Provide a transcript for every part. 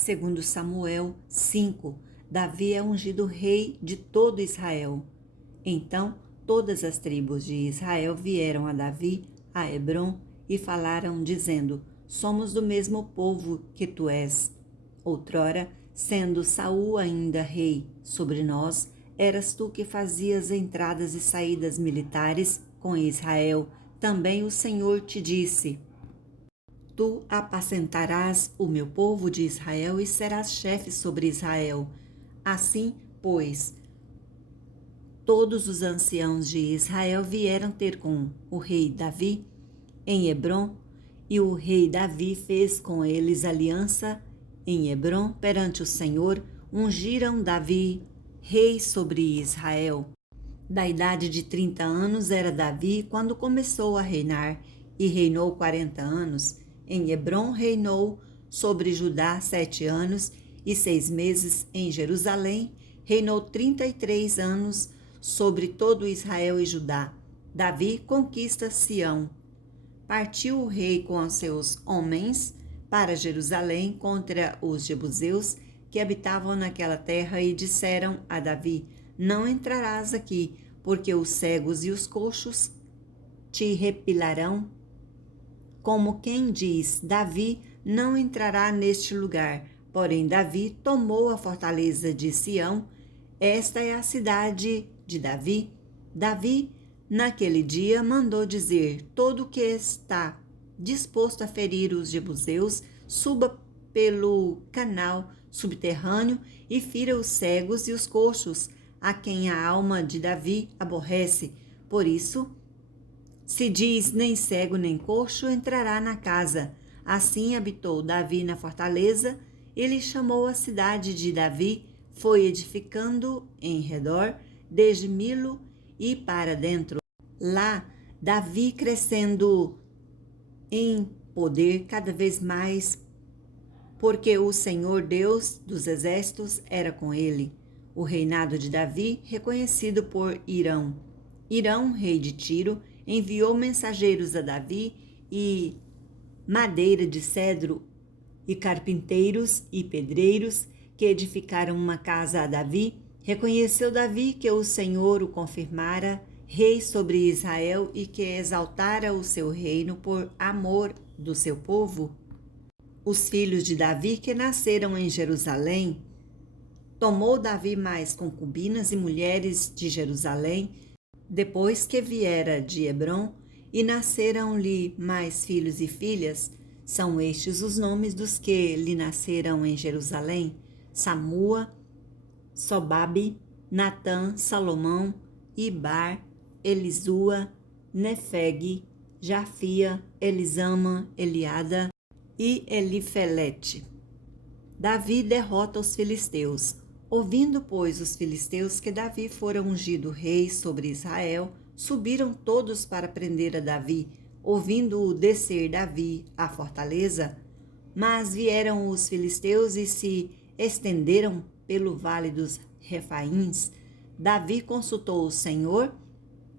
Segundo Samuel 5, Davi é ungido rei de todo Israel. Então todas as tribos de Israel vieram a Davi, a Hebrom, e falaram, dizendo: Somos do mesmo povo que tu és. Outrora, sendo Saul ainda rei sobre nós, eras tu que fazias entradas e saídas militares com Israel. Também o Senhor te disse: Tu apacentarás o meu povo de Israel e serás chefe sobre Israel. Assim, pois, todos os anciãos de Israel vieram ter com o rei Davi em Hebrom, e o rei Davi fez com eles aliança em Hebrom perante o Senhor. Ungiram Davi rei sobre Israel. Da idade de 30 anos era Davi quando começou a reinar, e reinou 40 anos. Em Hebrom reinou sobre Judá 7 anos e 6 meses. Em Jerusalém reinou 33 anos sobre todo Israel e Judá. Davi conquista Sião. Partiu o rei com os seus homens para Jerusalém contra os jebuseus que habitavam naquela terra, e disseram a Davi: Não entrarás aqui, porque os cegos e os coxos te repilarão. Como quem diz: Davi não entrará neste lugar. Porém Davi tomou a fortaleza de Sião. Esta é a cidade de Davi. Davi, naquele dia, mandou dizer: Todo que está disposto a ferir os jebuseus, suba pelo canal subterrâneo e fira os cegos e os coxos, a quem a alma de Davi aborrece. Por isso, se diz: nem cego nem coxo entrará na casa. Assim habitou Davi na fortaleza. Ele chamou a cidade de Davi, foi edificando em redor, desde Milo e para dentro. Lá, Davi crescendo em poder cada vez mais, porque o Senhor Deus dos exércitos era com ele. O reinado de Davi, reconhecido por Hirão. Hirão, rei de Tiro, enviou mensageiros a Davi e madeira de cedro, e carpinteiros e pedreiros que edificaram uma casa a Davi. Reconheceu Davi que o Senhor o confirmara rei sobre Israel e que exaltara o seu reino por amor do seu povo. Os filhos de Davi que nasceram em Jerusalém. Tomou Davi mais concubinas e mulheres de Jerusalém, depois que viera de Hebrom, e nasceram-lhe mais filhos e filhas. São estes os nomes dos que lhe nasceram em Jerusalém: Samua, Sobabe, Natã, Salomão, Ibar, Elisua, Nefeg, Jafia, Elisama, Eliada e Elifelete. Davi derrota os filisteus. Ouvindo, pois, os filisteus que Davi fora ungido rei sobre Israel, subiram todos para prender a Davi, ouvindo-o descer Davi à fortaleza. Mas vieram os filisteus e se estenderam pelo vale dos Refaíns. Davi consultou o Senhor,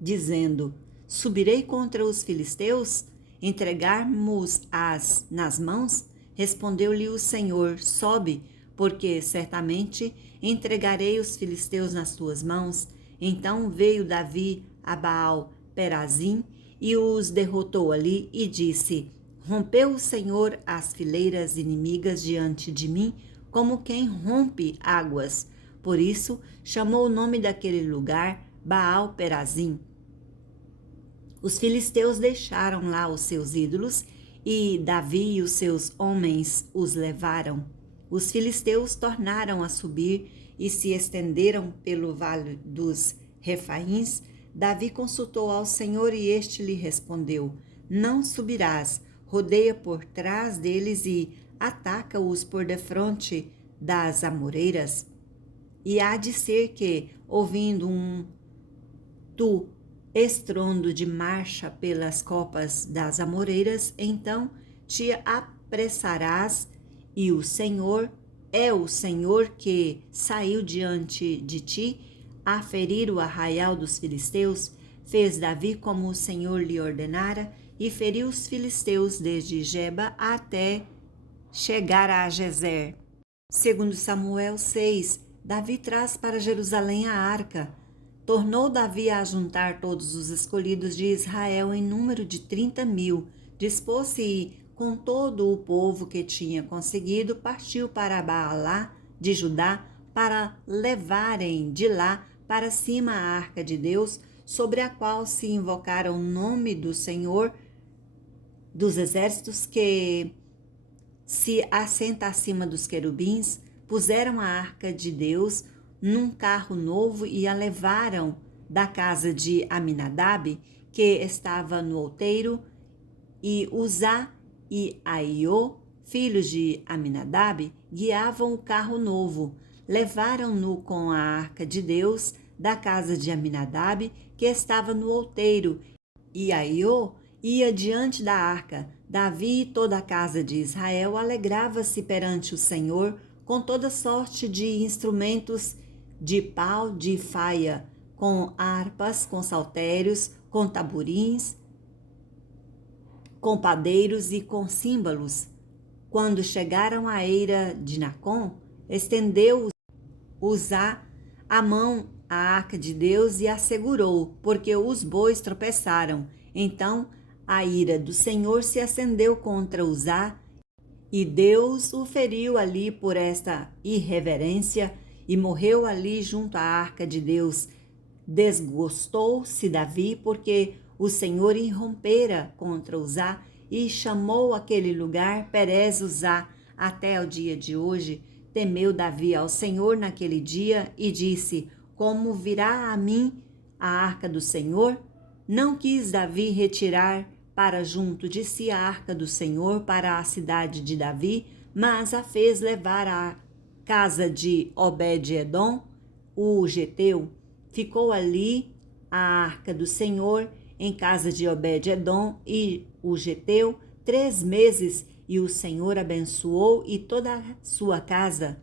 dizendo: Subirei contra os filisteus? Entregarmos-as nas mãos? Respondeu-lhe o Senhor: Sobe, porque certamente entregarei os filisteus nas tuas mãos. Então veio Davi a Baal-Perazim e os derrotou ali, e disse: Rompeu o Senhor as fileiras inimigas diante de mim, como quem rompe águas. Por isso chamou o nome daquele lugar Baal-Perazim. Os filisteus deixaram lá os seus ídolos, e Davi e os seus homens os levaram. Os filisteus tornaram a subir e se estenderam pelo vale dos Refaíns. Davi consultou ao Senhor e este lhe respondeu: Não subirás, rodeia por trás deles e ataca-os por defronte das amoreiras. E há de ser que, ouvindo tu estrondo de marcha pelas copas das amoreiras, então te apressarás, e o Senhor é o Senhor que saiu diante de ti a ferir o arraial dos filisteus. Fez Davi como o Senhor lhe ordenara e feriu os filisteus desde Geba até chegar a Gezer. Segundo Samuel 6, Davi traz para Jerusalém a arca. Tornou Davi a juntar todos os escolhidos de Israel em número de 30.000. Dispôs-se e, com todo o povo que tinha conseguido, partiu para Baalá de Judá para levarem de lá para cima a arca de Deus, sobre a qual se invocara o nome do Senhor dos exércitos, que se assenta acima dos querubins. Puseram a arca de Deus num carro novo e a levaram da casa de Aminadab, que estava no outeiro, e Uzá e Aiô, filhos de Aminadab, guiavam o carro novo. Levaram-no com a arca de Deus da casa de Aminadab, que estava no outeiro, e Aiô ia diante da arca. Davi e toda a casa de Israel alegrava-se perante o Senhor com toda sorte de instrumentos de pau de faia, com harpas, com saltérios, com tamborins, com padeiros e com símbolos. Quando chegaram à eira de Nacon, estendeu Uzá a mão à arca de Deus e a segurou, porque os bois tropeçaram. Então a ira do Senhor se acendeu contra Uzá, e Deus o feriu ali por esta irreverência, e morreu ali junto à arca de Deus. Desgostou-se Davi, porque o Senhor irrompera contra Uzá, e chamou aquele lugar Perez Uzá. Até o dia de hoje temeu Davi ao Senhor naquele dia e disse: como virá a mim a arca do Senhor? Não quis Davi retirar para junto de si a arca do Senhor para a cidade de Davi, mas a fez levar à casa de Obed-edom, o geteu. Ficou ali a arca do Senhor em casa de Obed-edom e o geteu 3 meses, e o Senhor abençoou e toda a sua casa.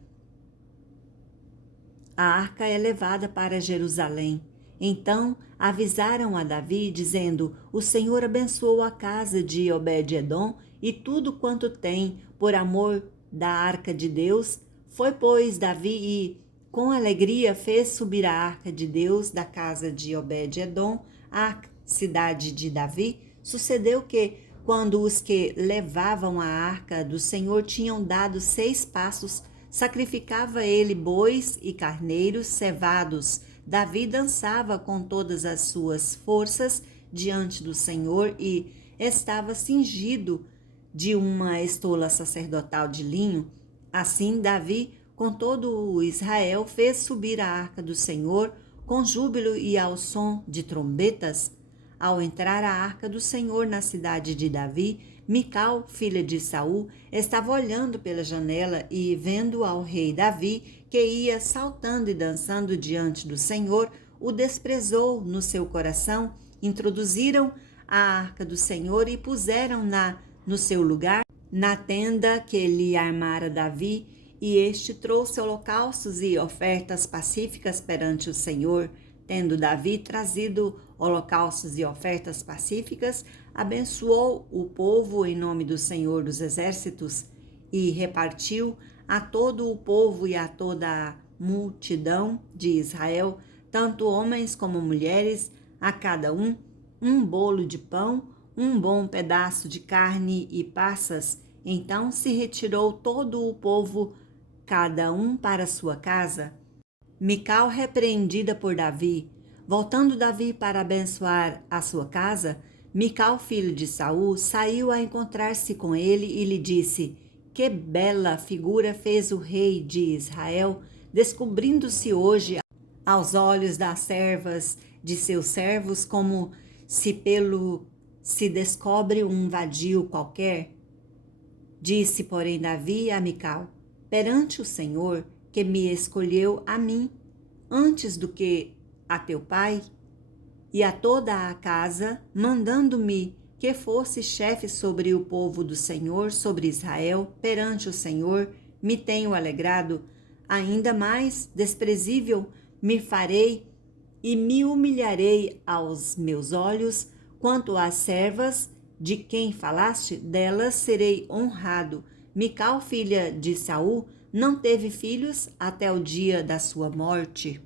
A arca é levada para Jerusalém. Então avisaram a Davi, dizendo: o Senhor abençoou a casa de Obed-edom e tudo quanto tem, por amor da arca de Deus. Foi, pois, Davi e, com alegria, fez subir a arca de Deus da casa de Obed-edom à cidade de Davi. Sucedeu que, quando os que levavam a arca do Senhor tinham dado 6 passos, sacrificava ele bois e carneiros cevados. Davi dançava com todas as suas forças diante do Senhor e estava cingido de uma estola sacerdotal de linho. Assim, Davi, com todo o Israel, fez subir a arca do Senhor com júbilo e ao som de trombetas. Ao entrar a arca do Senhor na cidade de Davi, Mical, filha de Saul, estava olhando pela janela e, vendo ao rei Davi, que ia saltando e dançando diante do Senhor, o desprezou no seu coração. Introduziram a arca do Senhor e puseram-na no seu lugar, na tenda que lhe armara Davi, e este trouxe holocaustos e ofertas pacíficas perante o Senhor. Tendo Davi trazido holocaustos e ofertas pacíficas, abençoou o povo em nome do Senhor dos Exércitos e repartiu a todo o povo e a toda a multidão de Israel, tanto homens como mulheres, a cada um bolo de pão, um bom pedaço de carne e passas. Então se retirou todo o povo, cada um para sua casa. Mical repreendida por Davi. Voltando Davi para abençoar a sua casa, Mical, filho de Saul, saiu a encontrar-se com ele e lhe disse: que bela figura fez o rei de Israel, descobrindo-se hoje aos olhos das servas de seus servos, como se descobre um vadio qualquer. Disse, porém, Davi a Mical: perante o Senhor, que me escolheu a mim, antes do que a teu pai, e a toda a casa, mandando-me que fosse chefe sobre o povo do Senhor, sobre Israel, perante o Senhor, me tenho alegrado. Ainda mais desprezível me farei e me humilharei aos meus olhos. Quanto às servas de quem falaste, delas serei honrado. Mical, filha de Saul, não teve filhos até o dia da sua morte.